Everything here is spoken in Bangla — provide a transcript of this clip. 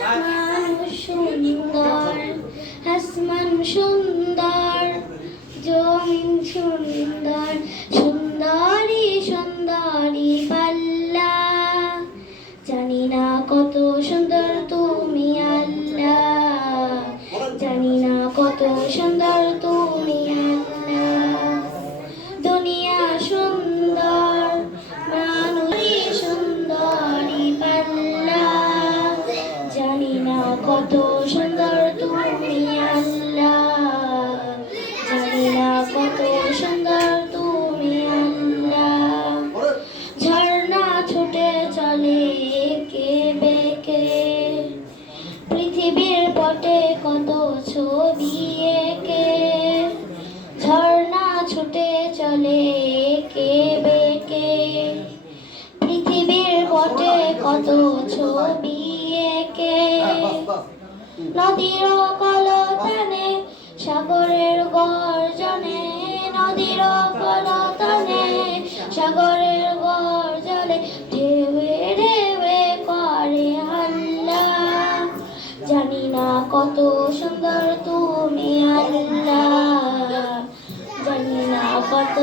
মানুষ সুন্দর, আসমান সুন্দর, জমিন সুন্দর, সুন্দরী সুন্দরী পাল্লা। জানি না কত সুন্দর তুমি আল্লাহ, জানি না কত সুন্দর তুমি আল্লাহ। দুনিয়া সুন্দর, মানুষই সুন্দরী পাল্লা। জানি না কত সুন্দর তুমি আল্লাহ, জানি না কত সুন্দর তুমি আল্লাহ। ঝর্ণা ছুটে চলে এঁকে বেঁকে, পৃথিবীর পটে কত ছবি এঁকে। ঝর্ণা ছুটে চলে এঁকে বেঁকে, পৃথিবীর পটে কত ছবি এঁকে। নদীর কলতানে, সাগরের গর্জনে, নদীর কলতানে, সাগরের গর্জনে, ঢেউয়ে ঢেউয়ে করে হাল্লা। জানি না কত সুন্দর তুমি আল্লাহ, জানি না কত